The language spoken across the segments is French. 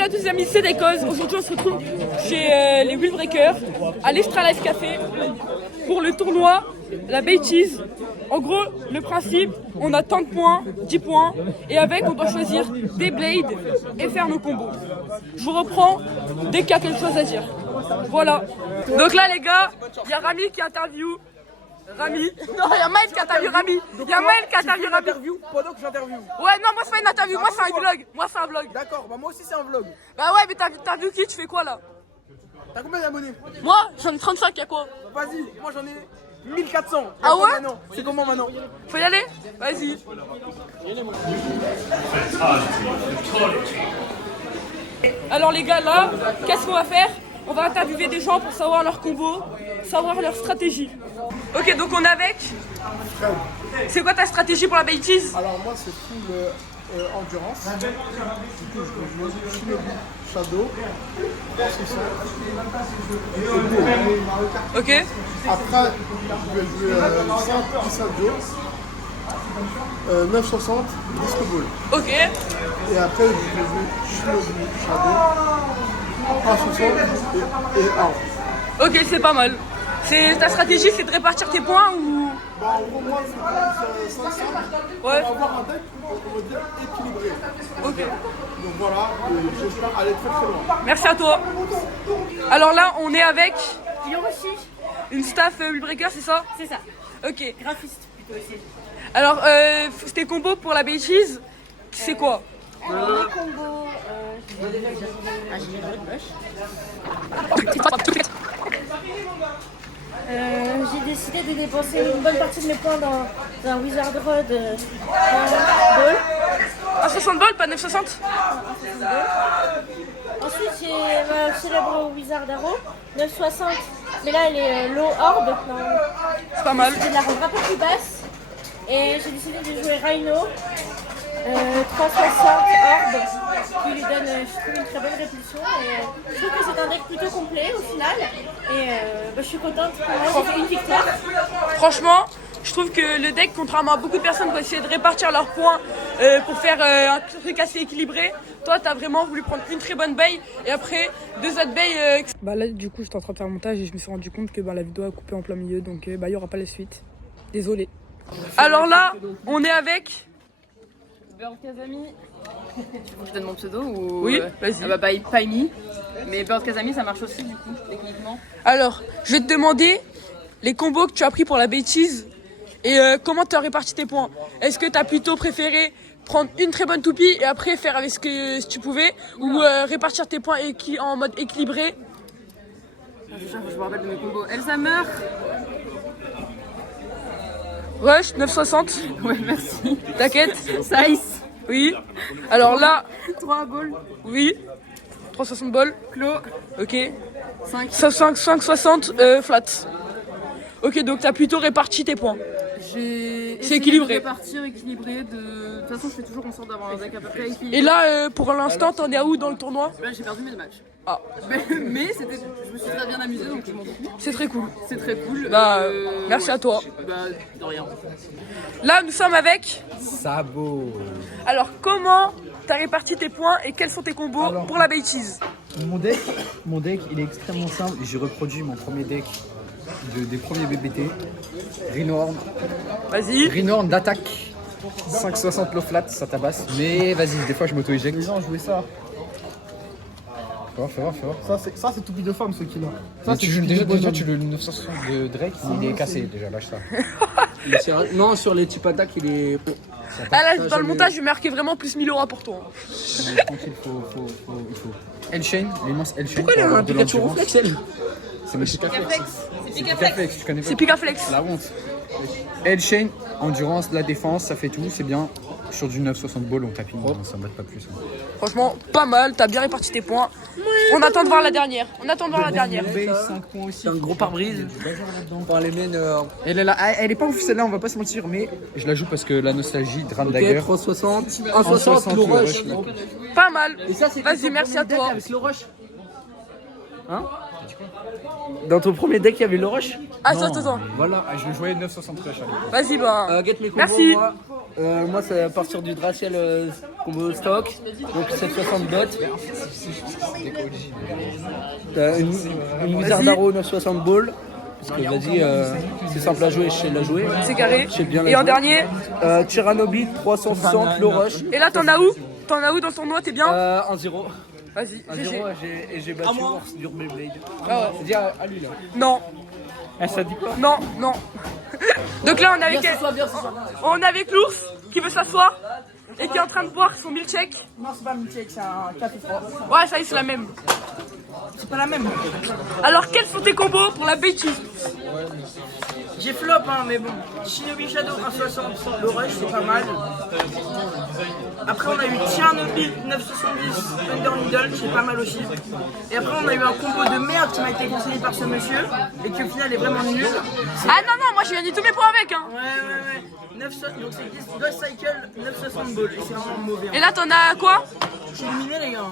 Salut à tous les amis, c'est Decoz. Aujourd'hui on se retrouve chez les Wheel Breakers à l'Extra Life Café pour le tournoi la Bay Cheese. En gros, le principe, on a tant de points, 10 points, et avec on doit choisir des blades et faire nos combos. Je vous reprends dès qu'il y a quelque chose à dire. Voilà. Donc là les gars, il y a Rami qui interview. Rami. Non, il y a Maël qui interview Rami. Il y a Maël qui interview Rami. Pendant que j'interview. Ouais, non, moi c'est pas une interview, moi c'est un vlog. Moi c'est un vlog. D'accord, bah moi aussi c'est un vlog. Bah ouais, mais t'as vu qui? Tu fais quoi là? T'as combien d'abonnés? Moi, j'en ai 35, y'a quoi? Vas-y, moi j'en ai 1400. Ah ouais? C'est comment maintenant? Faut y aller? Vas-y. Alors les gars, là, qu'est-ce qu'on va faire? On va interviewer des gens pour savoir leur combo, savoir leur stratégie. Ok, donc on est avec... C'est quoi ta stratégie pour la Bay Cheese? Alors moi c'est full endurance. Du coup je joue Shinobi, Shadow, 360 et Go. Ok. Après je vais jouer 5 Pisadio, 960, Disco Ball. Ok. Et après je vais jouer Shinobi, Shadow, 360 et Arm. Ok, c'est pas mal. Ta stratégie, c'est de répartir tes points ou... Bah en gros moi c'est 500 pour Ouais. avoir un deck, on va dire, équilibré. Ok. Donc voilà, j'espère aller très très loin. Merci à toi. Alors là, on est avec Hiroshi, une staff Wheel Breaker, c'est ça? c'est ça, Ok. graphiste plutôt aussi. Alors, tes combos pour la Bay Cheese, c'est quoi? Alors les combos, j'ai décidé de dépenser une bonne partie de mes points dans un Wizard Road Ball. Ah, 60 balles, pas 960? Ensuite j'ai ma célèbre Wizard Arrow, 960, mais là elle est low orb, donc C'est pas mal. j'ai décidé de la rendre un peu plus basse. Et j'ai décidé de jouer Rhino, 360 orb, qui lui donne je trouve une très bonne répulsion. Et, je trouve que c'est un deck plutôt complet au final. Et je suis contente, pour moi j'ai fait une victoire. Franchement, je trouve que le deck, contrairement à beaucoup de personnes qui ont essayé de répartir leurs points pour faire un truc assez équilibré, toi t'as vraiment voulu prendre une très bonne baie et après deux autres baies. Bah là du coup j'étais en train de faire le montage et je me suis rendu compte que la vidéo a coupé en plein milieu, donc il y aura pas la suite. Désolé. Alors là, on est avec... Bird Kazami. Tu veux que je donne mon pseudo ou... Oui, vas-y. Ah bah Paimi. Mais Bird Kazami ça marche aussi du coup, techniquement. Alors, je vais te demander les combos que tu as pris pour la Bay Cheese et comment tu as réparti tes points. Est-ce que tu as plutôt préféré prendre une très bonne toupie et après faire avec ce que tu pouvais ou répartir tes points en mode équilibré? Déjà, je me rappelle de mes combos. Elsamer. Rush, 960. Ouais, merci. T'inquiète. Size. Oui. Alors là, 3 balls. oui. 360 balles. Clos. Ok. 5. 560 flat. Ok, donc tu as plutôt réparti tes points. J'ai C'est essayé équilibré. de répartir équilibré. De toute façon, je fais toujours en sorte d'avoir un deck à peu près équilibré. Et là, pour l'instant, t'en es à où dans le tournoi? Là, j'ai perdu mes 2 matchs. Ah, Mais je me suis très bien amusée donc je m'en fous. c'est très cool. C'est très cool. Bah, merci à toi. Bah, de rien. Là, nous sommes avec... Sabot. Alors, comment t'as réparti tes points et quels sont tes combos Alors, pour la Bay Cheese? Mon deck, il est extrêmement simple. J'ai reproduit mon premier deck des premiers BBT. Greenhorn. Vas-y. Greenhorn d'attaque. 560 low flat, ça tabasse. Mais vas-y, des fois je m'auto-éjecte. Les gens ont joué ça. Fais voir. Ça c'est toupie de femme ce qu'il a. Mais tu joues déjà tu le 960 de Drake, il est cassé déjà, lâche ça. Non, sur les types attaques, il est. Ah là, dans le montage, je vais marquer vraiment plus 1000 € pour toi. Tranquille, il faut. L-Chain, l'immense L-Chain. Pourquoi il y a un Pikachu l'endurance. reflex, elle? C'est mes Picaflex. C'est Picaflex, tu connais pas? C'est Picaflex. La honte. L-Chain, endurance, la défense, ça fait tout, c'est bien. Sur du 960 ball, on tapine, ça ne bat pas plus. Franchement, pas mal, t'as bien réparti tes points. On attend de voir la dernière. Base, 5 points aussi. C'est un gros pare-brise. Enfin, les miennes. Elle est pas ouf celle-là, on va pas se mentir, mais je la joue parce que la nostalgie, Dram Ok, Dagger. 360. 160, 160, low low rush. rush. Pas mal. Et ça, c'est Vas-y, merci à toi. avec slow rush. Hein? Dans ton premier deck, il y avait le rush? Attends. Voilà, je jouais 960 rush à l'époque. Vas-y, bah. Get mes combos, Merci. moi c'est à partir du Draciel combo stock, donc 760 bots. Une Wizard Arrow 960 balls. Parce que vas-y, c'est simple à jouer, je sais la jouer. C'est carré. Je sais bien la Et en jouer. dernier. Tyrannobi 360 le rush. Et là, t'en as où? T'en as où dans son tournoi? T'es bien? En 0. Vas-y, En GG. 0 et j'ai battu Ours du Beyblade. Ah ouais. C'est-à-dire à lui là. Non, Ça dit quoi? non. Donc là, on est avec, on est avec l'ours qui veut s'asseoir et qui est en train de boire son milkshake. Non, c'est pas un milkshake, c'est un café froid. Ouais, ça y est, c'est la même. C'est pas la même. Alors, quels sont tes combos pour la bêtise? J'ai flop, hein, mais bon. Shinobi Shadow 1,60, le rush, c'est pas mal. Après, on a eu Tchernobyl 9,70, Thunder Needle, c'est pas mal aussi. Et après, on a eu un combo de merde qui m'a été conseillé par ce monsieur et qui au final est vraiment nul. Ah non, moi j'ai gagné tous mes points avec. Hein. Ouais. 9, donc c'est Ghost Cycle 960 balls et c'est vraiment mauvais. Et là, t'en as quoi? Je suis éliminé, les gars.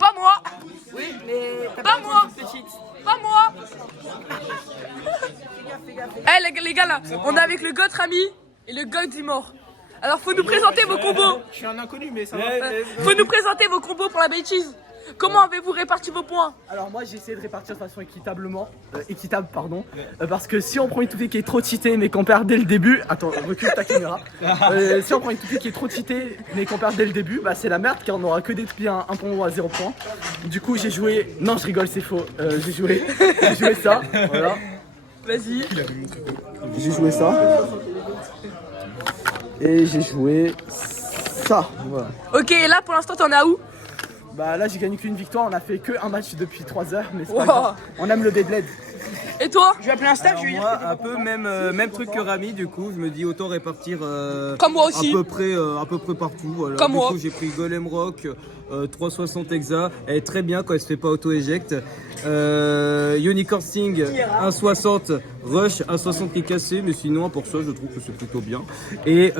Pas moi. Oui, mais t'as Pas pas moi. été petite. Pas moi. Fais gaffe. Eh les gars là, on est avec le God Rami et le God Dimor. Alors faut nous présenter vos combos. Je suis un inconnu, mais ça va. Faut nous présenter vos combos pour la bêtise. Comment avez-vous réparti vos points? Alors moi j'ai essayé de répartir de façon équitable parce que si on prend une toupie qui est trop cheatée mais qu'on perd dès le début, attends recule ta caméra, si on prend une toupie qui est trop cheatée mais qu'on perd dès le début, bah c'est la merde car on aura que des toupies à 1 point ou à 0 point. Du coup j'ai joué, non je rigole c'est faux, j'ai joué ça, voilà. Vas-y. J'ai joué ça et j'ai joué ça, voilà. Ok, et là pour l'instant t'en as où? Bah là j'ai gagné qu'une victoire, on a fait que un match depuis 3 heures mais c'est pas Wow. grave, on aime le Beyblade. Et toi? Je vais appeler un staff, je vais Moi, un peu même truc que Rami, du coup, je me dis autant répartir Comme moi aussi. à peu près partout. Voilà. Comme du moi. coup, j'ai pris Golem Rock, 360 Hexa, elle est très bien quand elle se fait pas auto-éjecte. Unicorn Sting, 1,60 Rush, 1,60 qui est cassé, mais sinon, pour ça, je trouve que c'est plutôt bien. Et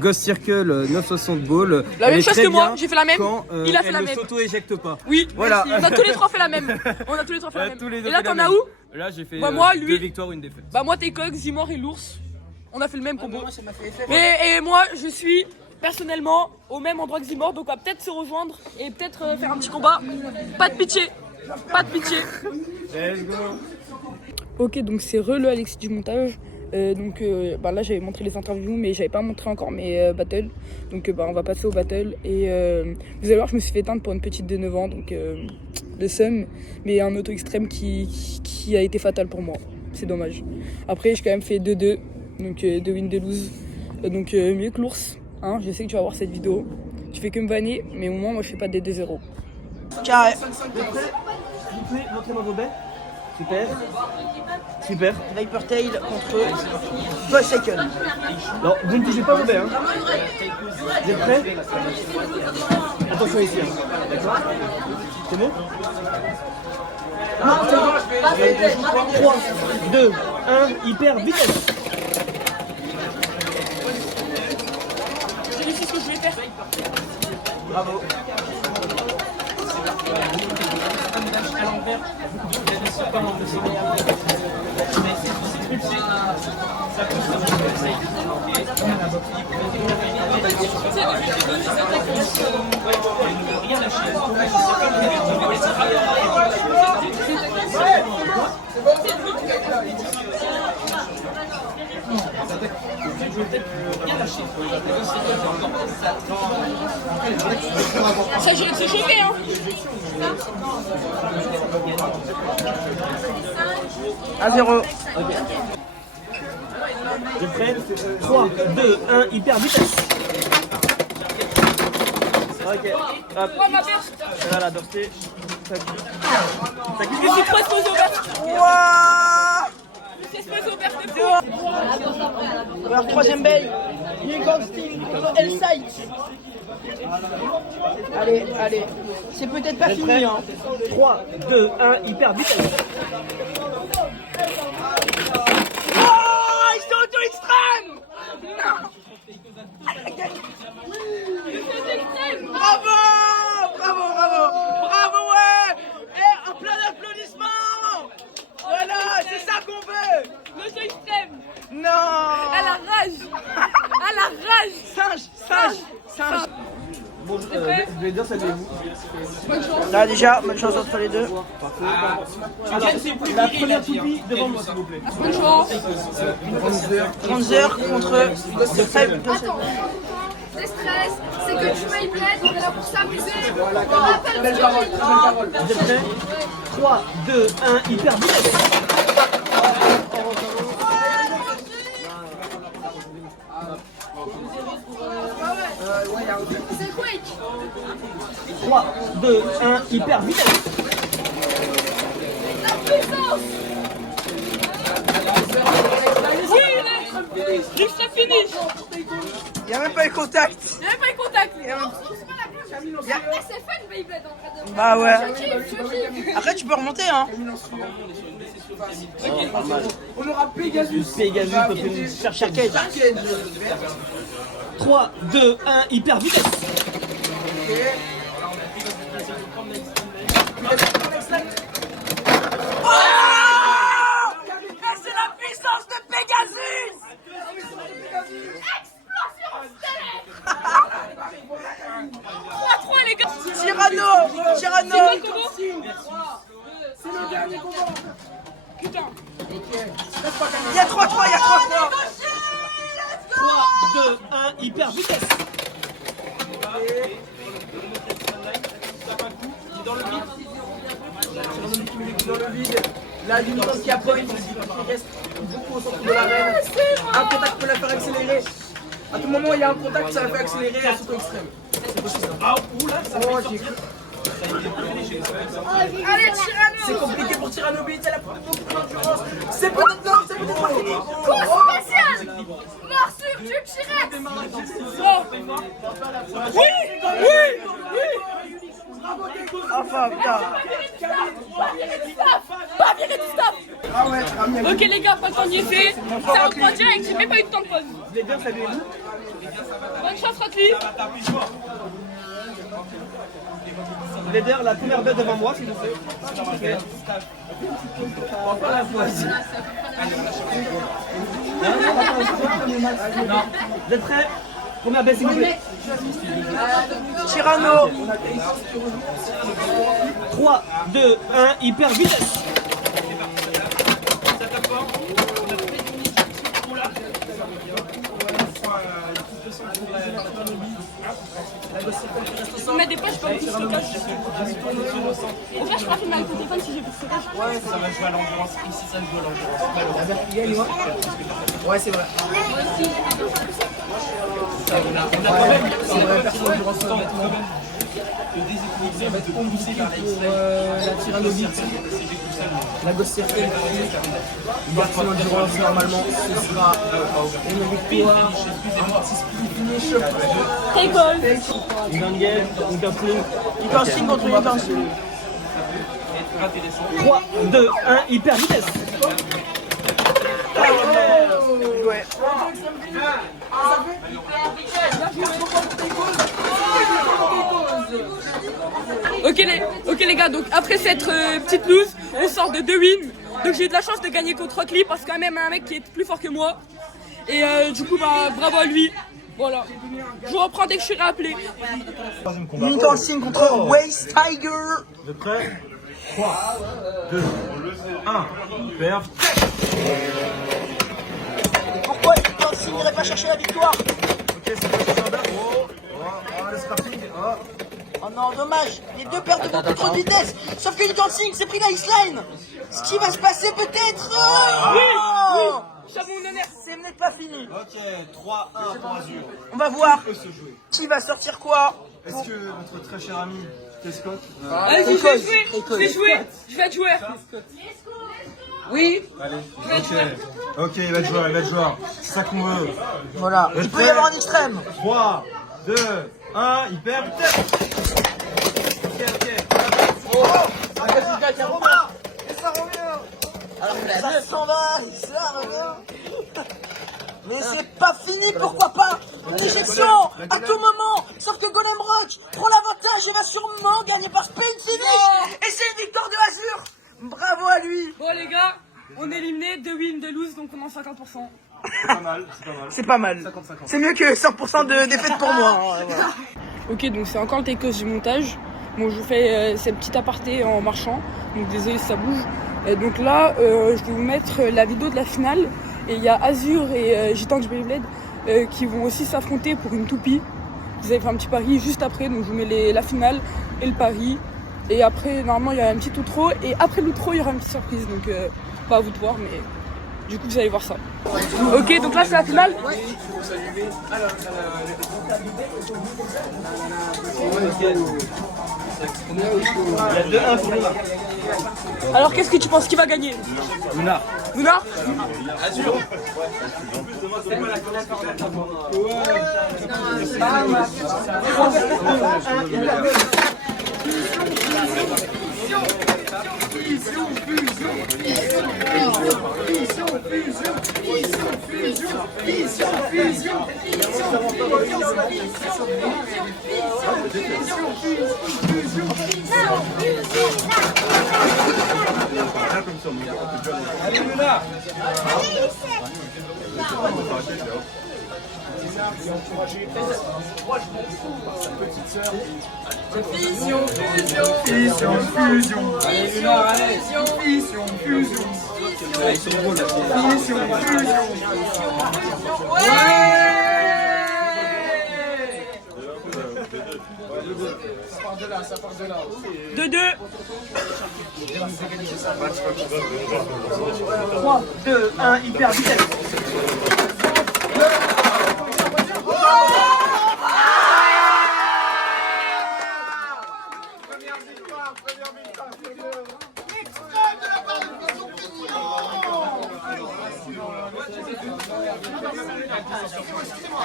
Ghost Circle, 960 Ball. La même chose que moi, j'ai fait la même. Quand Il a fait elle la ne même. s'auto-éjecte pas. Oui, Voilà. on a tous les trois fait la même. On a tous les trois fait la même. Tous les deux Et là fait la t'en as même. où? Là, j'ai fait Bah, moi, lui- 2 victoires, 1 défaite. Bah moi t'es Cog, Zimor et l'ours. On a fait le même combo. Moi, ça m'a fait effet. Et moi je suis personnellement au même endroit que Zimor, donc on va peut-être se rejoindre et peut-être faire un petit combat. Pas de pitié. Pas de pitié. Ok, donc c'est le Alexis du montage. Bah là j'avais montré les interviews mais j'avais pas montré encore mes battles. Donc on va passer au battle et vous allez voir je me suis fait éteindre pour une petite de 9 ans donc le seum, mais un auto extrême qui a été fatal pour moi. C'est dommage. Après j'ai quand même fait 2-2, donc 2 win 2 lose. Donc mieux que l'ours, hein, je sais que tu vas voir cette vidéo. Tu fais que me vanner mais au moins moi je fais pas des 2-0. Carré. Vous pouvez montrer-moi vos bêtes. Super. Viper Tail contre Ghost Cycle. Non, vous ne touchez pas vos bêtes. Hein. Vous êtes prêts? Attention ici. Hein. D'accord. C'est bon? 3, 2, 1, hyper vitesse. J'ai réussi ce que je voulais faire. Bravo. Ça j'ai se chauffer hein. À 0. Vous êtes prêts? 3, 2, 1, hyper vitesse. Ok, hop. Oh ma mère. Voilà, dorsé. Je suis trop exposé au vert. Je suis exposé au vert de fou. Alors, troisième bail. Unicorn Sting contre L-Sight. Allez. C'est peut-être pas fini, hein. 3, 2, 1, hyper vitesse. Oh, ils sont auto-extrême. Bravo, ouais. Et vais dire salut vous. Là déjà, bonne chance entre les deux. Alors, la première toupie devant moi s'il vous plaît. Bonne chance. Bronzer contre Faible. Attends, c'est stress, c'est que tu m'as Bled, on est là pour s'amuser. On rappelle Belle parole, belle parole. Vous êtes prêts 3, 2, 1, hyper vitesse. C'est quick. 3, 2, 1, hyper vitesse. La puissance. Oui, juste la finish. Il n'y a même pas eu contact. Il n'y avait pas eu contact. C'est fun, Beyblade en vrai de Bah ouais. je kiffe. Après, tu peux remonter, hein. On aura Pegasus. Pegasus peut faire Sharkade. 3, 2, 1, hyper vitesse. C'est la puissance de Pegasus. Explosion stellaire. 3-3 les gars. Cyrano. C'est quoi le combo? C'est le dernier combat. Putain. Il y a 3-3, il y a 3-3. 3, 2, 1, hyper vitesse. Dans le vide. Là, l'uniforme qui a point, il reste beaucoup au centre de l'arène. Un contact peut la faire accélérer. À tout moment, il y a un contact, ça la fait accélérer à saut extrême. C'est possible. Ah, oula, ça fait sortir. Allez, Cyrano. C'est compliqué pour Cyrano Beat, elle a beaucoup d'endurance. C'est peut-être non, c'est peut-être pas fini. Coup spécial. Morsure du T-Rex. Enfin, putain. Pas virer du staff. Ok les gars, pas le temps d'y fait. C'est un point direct, j'ai même pas eu de temps de pause. Je vais dire salut. Bonne chance Rotli. Leader, la première bête devant moi, s'il vous plaît. On va pas la pause. Vous êtes prêts? Première bête, s'il vous plaît. Cyrano. 3, 2, 1, hyper vitesse. On met des poches pour le petit stockage. Au fait, je pourrais filmer avec le téléphone si j'ai plus de stockage. Ouais, ça va jouer à l'endurance. Ici, ça joue à l'endurance. Ouais, c'est vrai. On a quand même personne d'endurance honnêtement. Ça va être compliqué pour la Tyrannosaure. La Ghost Circle, une version d'endurance normalement, ce sera une victoire. Take all. Une engage, une casting. Il cancine contre une cancine. 3, 2, 1, hyper vitesse. Ouais. Ok les gars, donc après cette petite loose, on sort de 2 wins. Donc j'ai eu de la chance de gagner contre Rotli parce qu'il y a quand même un mec qui est plus fort que moi. Et du coup bah bravo à lui. Voilà. Je vous reprends dès que je suis rappelé. Cancine contre Waste Tiger. Vous êtes prêts 3, 2, 1, hyper vitesse. Pourquoi Cancine n'irait pas chercher la victoire? Ok, c'est pas chercher un bain. Le scrapping. Oh non, dommage. Les deux perdent beaucoup trop de vitesse. Sauf que Cancine s'est pris la X-Line. Ce qui va se passer peut-être. Oui. J'avoue mon honneur. C'est peut-être pas fini. Ok, 3-1 pour Azur. On va voir qui va sortir quoi. Est-ce que notre très cher ami Tescott Allez-y, je vais jouer. Je vais être joueur. Oui. Allez, ok, il va être joueur, c'est ça qu'on veut. Voilà. Il peut y avoir un extrême. 3, 2, 1, hyper vitesse. Ok. Ça s'en va, ça revient. Mais c'est pas fini, pourquoi pas? Une éjection à tout moment. Sauf que Golem Rock prend l'avantage et va sûrement gagner par Spin Finish. Et c'est une victoire de Azur. Bravo à lui. Bon les gars, on est éliminés, 2 wins, 2 lose, donc on est en 50%. C'est pas mal, c'est pas mal. C'est pas mal. 50-50. C'est mieux que 100% de défaite pour moi. Hein, voilà. Ok, donc c'est encore le take du montage. Bon, je vous fais ces petits apartés en marchant, donc désolé si ça bouge. Et donc là, je vais vous mettre la vidéo de la finale. Et il y a Azur et J-Tank Beyblade qui vont aussi s'affronter pour une toupie. Vous avez fait un petit pari juste après, donc je vous mets la finale et le pari. Et après, normalement, il y a un petit outro. Et après l'outro, il y aura une petite surprise. Donc, pas à vous de voir, mais du coup, vous allez voir ça. Ok, donc là, c'est la finale. Il y a 2-1 pour Luna. Alors, qu'est-ce que tu penses qui va gagner? Luna. Luna? Azur. Allez Luna. Fusion, fusion. Allez Luna, allez. Fusion, fusion. Ils sont drôles là. Fusion, fusion. Ouais. Ça part de là. 2-2. 3, 2, 1, hyper vitesse.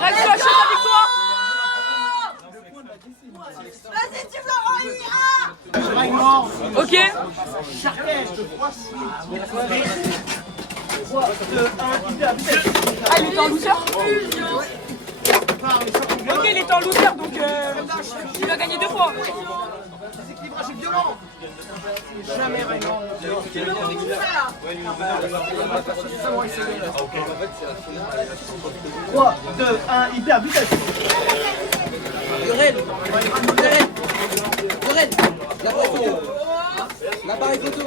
Reste la victoire. Vas-y, tu me l'envoies. Ok. Ah, il était en loser. Ok, il était en loser, donc il va gagner 2 fois. Déséquilibrage est violent. Jamais rien. 3, 2, 1, hyper vitesse. L'appareil photo.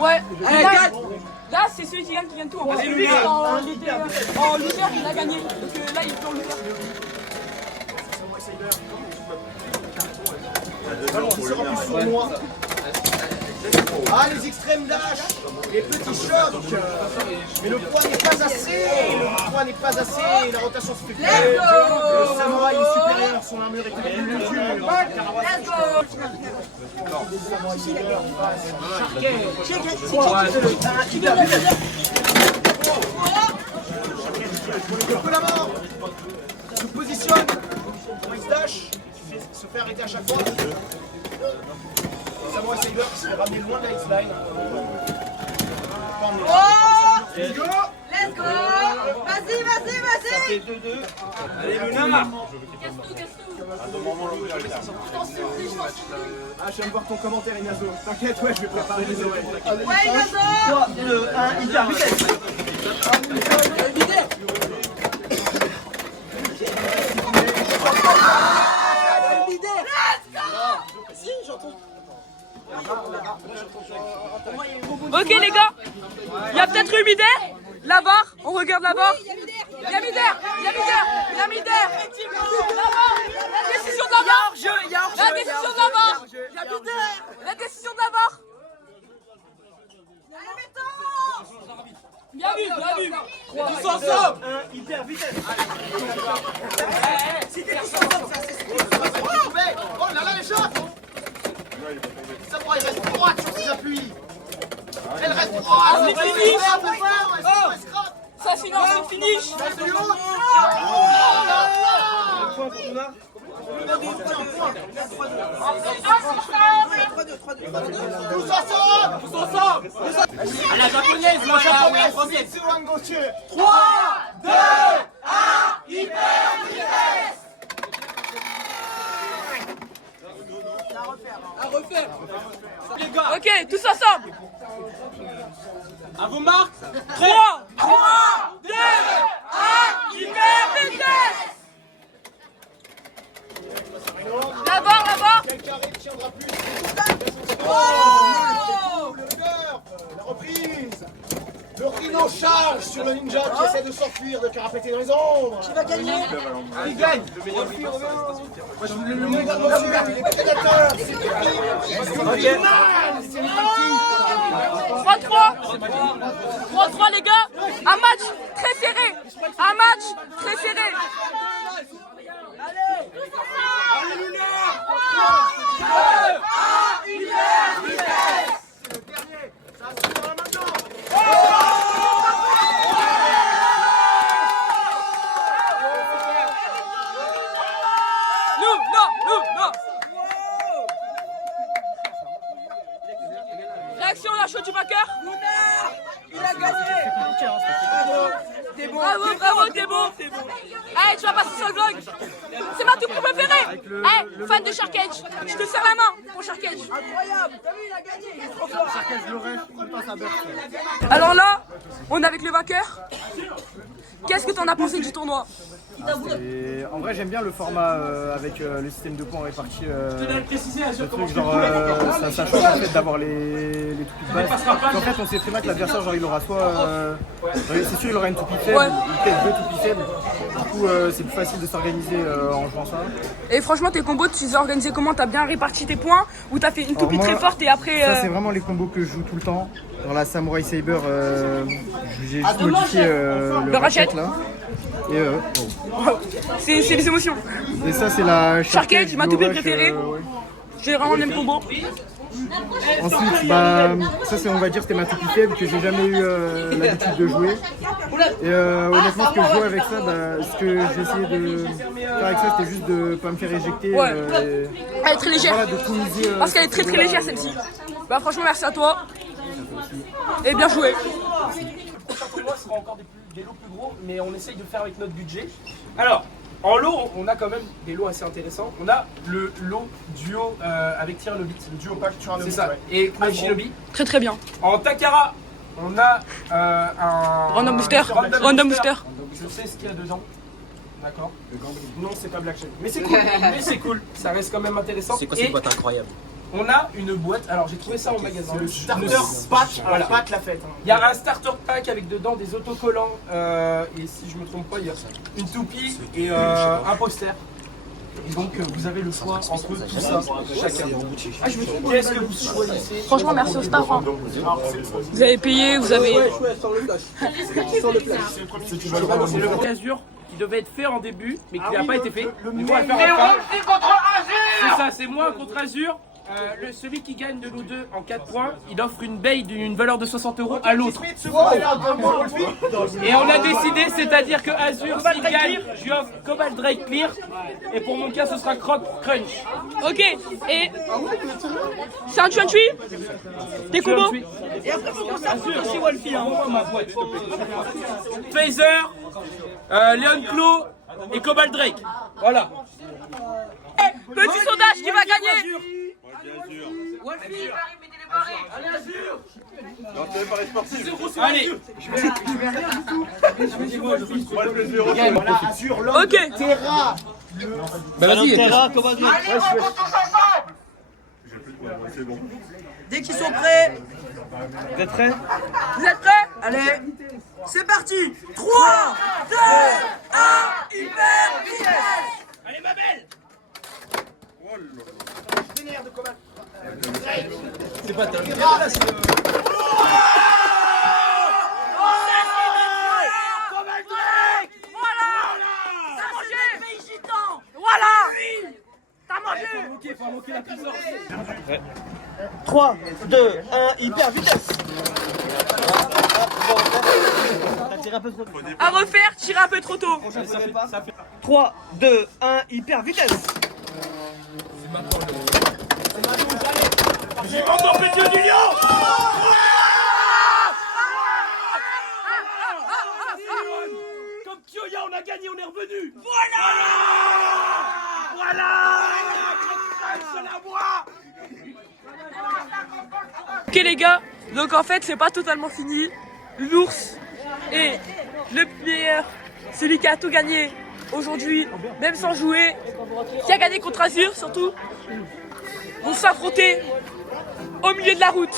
Ouais. Là, c'est celui qui gagne tout. Parce que lui, il était en loser, il a gagné. Donc là, il est en loser. Ah, les extrêmes dash, les petits chocs, mais le poids n'est pas assez, la rotation se fait plus. Le samouraï est supérieur, son armure est plus dure. Le collabore se positionne pour X-Dash, se fait arrêter à chaque fois. Samouraï Saber qui se fait ramener loin de la X-Line. Let's go! Let's go. Vas-y. 2-2. Allez Luna. Ah, je viens de voir ton commentaire, Inazo. T'inquiète, ouais, je vais préparer les oreilles. Ouais, Inazo. 3, 2, 1, hyper vitesse. Ok les gars, il y a peut-être eu Mider. La barre, on regarde la barre. Il y a Mider. La décision de la barre. La décision de la barre. La décision de la barre. Bien vu. Tous ensemble. Hyper vitesse. C'était tous ensemble, ça c'est oh là là les gens. Samouraï reste droite sur ses appuis. Elle reste droite. C'est fini. Ça finance le finish. Tous ensemble. À la japonaise, moi la première. 3, 2, 1, hyper vitesse. À refaire. Ok, tous ensemble. À vos marques. 3, 2, 1, hyper vitesse. D'abord, là-bas. La reprise. Le rhino charge sur le ninja qui essaie de s'enfuir, de carapater dans les ombres. Qui va gagner? Qui gagne? Le meilleur film. Le meilleur il est prédateur. C'est 3-3 les gars. Un match très serré. Un match très serré. Réaction à la chute du vainqueur. Il a gagné. Bravo, t'es bon. Allez, tu vas passer sur le vlog. C'est ma tout préférée. Hey, fan de Shark Edge, je te serre la main pour Shark Edge. Incroyable. T'as vu, il a gagné. Il est trop fort. Alors là, on est avec le vainqueur. Qu'est-ce que t'en as pensé du tournoi? Et en vrai, j'aime bien le format avec le système de points répartis. Ce truc, genre, ça change en fait d'avoir les toupies de base. En fait, on sait très bien que l'adversaire, genre, il aura soit. C'est sûr, il aura une toupie faible, ou peut-être deux toupies faibles. Du coup, c'est plus facile de s'organiser en jouant ça. Et franchement, tes combos, tu les as organisés comment? T'as bien réparti tes points ou t'as fait une toupie très forte et après. Ça, c'est vraiment les combos que je joue tout le temps. Dans la Samurai Saber, j'ai juste modifié le ratchet là. Et c'est les émotions. Et ça, c'est la Shark Edge, ma toupie préférée. J'ai vraiment le même combo. Ensuite, bah, ça c'est, on va dire, c'était ma toupie faible que j'ai jamais eu l'habitude de jouer. Et honnêtement, ce que je joue avec ça, ce que j'ai essayé de faire avec ça, c'était juste de pas me faire éjecter. Elle est très légère. Voilà, de tout miser, parce qu'elle est très légère celle-ci. Bah franchement, merci à toi. Et bien joué. Le prochain tournoi sera encore des lots plus gros, mais on essaye de faire avec notre budget. Alors, en lot, on a quand même des lots assez intéressants. On a le lot duo avec Tyranobit, le duo pack Tyranobit, c'est ça, et Kumail Shinobi. Très très bien. En Takara, on a un Random Booster. Random Booster. Je sais ce qu'il y a dedans. D'accord. Non, c'est pas Black Shell. Mais c'est cool. Mais c'est cool. Ça reste quand même intéressant. C'est quoi cette boîte incroyable? On a une boîte, alors j'ai trouvé ça au magasin. Le starter pack, voilà. pack la fête. Il y a un starter pack avec dedans des autocollants et si je me trompe pas, il y a une toupie et un poster. Et donc vous avez le choix entre tout ça, chacun. Qu'est-ce que vous choisissez? Franchement, merci au staff. Hein. Vous avez payé, vous avez. C'est le vrai Azur qui devait être fait en début, mais qui n'a pas été fait. C'est contre Azur. C'est ça, c'est moi contre Azur. Celui qui gagne de nous deux en 4 points, il offre une baie d'une valeur de 60 € à l'autre. Et on a décidé, c'est-à-dire que Azur, s'il gagne, je lui offre Cobalt Drake Clear. Et pour mon cas, ce sera Croc Crunch. Ok, et. C'est un tue-en-tue? Tes combos? Et après, faut qu'on s'affronte aussi, Wolfie. Ma boîte, s'il te plaît. Phaser, Leon Claw et Cobalt Drake. Voilà. Petit sondage qui va gagner? Wolfie. Non, tu veux pas sportif. Allez. Voilà, Azur, l'homme Ok. de Terra. Bah vas-y. Allez, on compte tous ensemble. C'est bon. Dès qu'ils sont prêts. Vous êtes prêts? Vous êtes prêts? Allez, c'est parti. 3, 2, 1, hyper vitesse. Allez, ma belle. C'est pas ta Voilà! T'as mangé! 3, 2, 1, hyper vitesse. T'as tiré un peu trop tôt. À refaire, tirer un peu trop tôt. 3, 2, 1, hyper vitesse. J'ai encore pété du lion. Comme Kyoya, on a gagné, on est revenu. Voilà. Voilà. La bois. les gars, donc en fait c'est pas totalement fini. L'ours est le meilleur, celui qui a tout gagné aujourd'hui, même sans jouer, qui a gagné contre Azur surtout. Vont s'affronter au milieu de la route.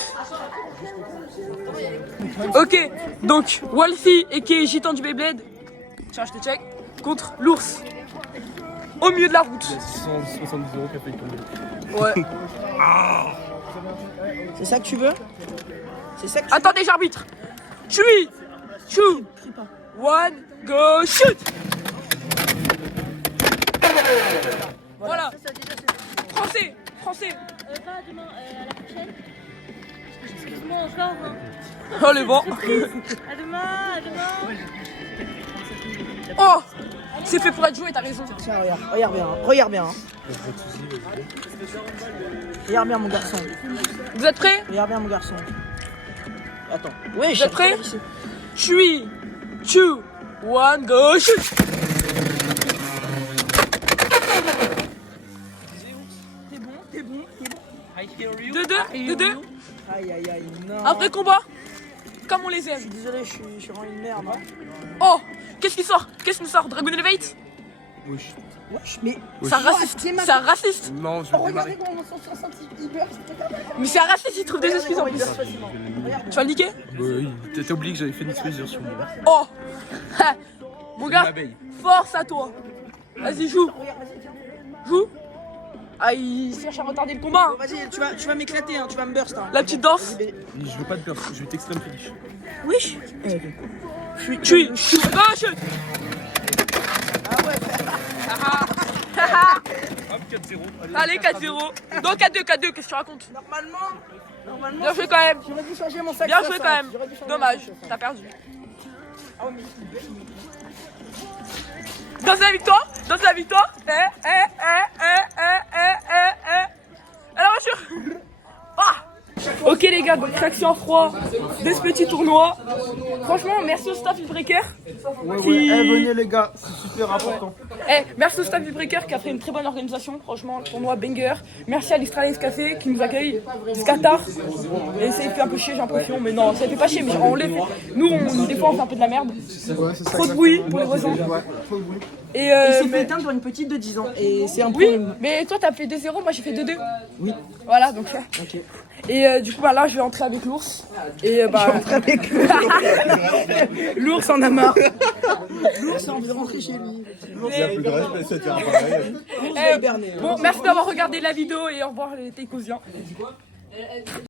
Ok, donc Wolfie et qui est gitan du Beyblade, tiens je te check, contre l'ours. Au milieu de la route. 170 € qui a failli tomber. Ouais. C'est ça que tu veux? C'est ça que tu Attendez, j'arbitre. 3, 2, 1, go, shoot! Voilà. Français, français. Pas demain, à la prochaine. Excuse-moi encore. Hein. Oh les vents. À demain, à demain. Oh, c'est fait pour être joué, t'as raison. Tiens, regarde bien, regarde bien. Regarde bien mon garçon. Vous êtes prêts? Regarde bien mon garçon. Attends. Ouais, Vous êtes prêts? 3, 2, 1, go, shoot! T'es bon, t'es bon, t'es bon. 2-2. Aïe aïe aïe, non. Après combat, comme on les Je aime. suis désolé, je suis vraiment une merde. Hein. Oh, qu'est-ce qui sort? Qu'est-ce qui sort? Dragon Elevate? Wesh. Wesh, mais. C'est un raciste. C'est un raciste. Non, je vais démarrer. Regardez comment on s'en sort il burst. Mais c'est un raciste, il trouve des excuses en plus. Tu vas le niquer? Oui, t'as oublié que j'avais fait une explosion sur moi. Oh. Mon gars, abeille. force à toi. Vas-y, joue. Joue. Ah, il cherche à retarder le combat. Hein. Vas-y, tu vas m'éclater, hein, tu vas me burst. Hein. La petite danse. Je veux pas de peur, je vais t'extrême finish. Wesh. Tu shoot. Go, shoot. Ah ouais, Hop, 4-0. Allez, 4-0. Non, 4-2, qu'est-ce que tu racontes? Normalement. Bien joué quand même. J'aurais dû changer mon sac. Bien joué quand même. Dommage, t'as perdu. Dans la victoire. Alors, monsieur. Ah. Ok les gars, donc fraction 3 de ce petit tournoi. Franchement, merci au staff Breaker. Venez les gars, c'est super important. Merci au staff Breaker qui a fait une très bonne organisation. Franchement, le tournoi banger. Merci à l'Istralis Café qui nous accueille jusqu'à tard. Et ça fait un peu chier, j'ai l'impression. Mais non, ça fait pas chier, mais on les fait. Nous, des fois, on fait un peu de la merde. Trop de bruit pour les voisins. Et il s'est fait éteindre pour une petite de 10 ans. Et c'est un oui, problème. mais toi t'as fait 2-0, moi j'ai fait 2-2. Oui. Voilà, donc. Ok. Et du coup, bah là, je vais entrer avec l'ours. Et bah. Avec l'ours en a marre. L'ours a envie de rentrer chez lui. Bon, merci d'avoir regardé la vidéo et au revoir les Técosiens.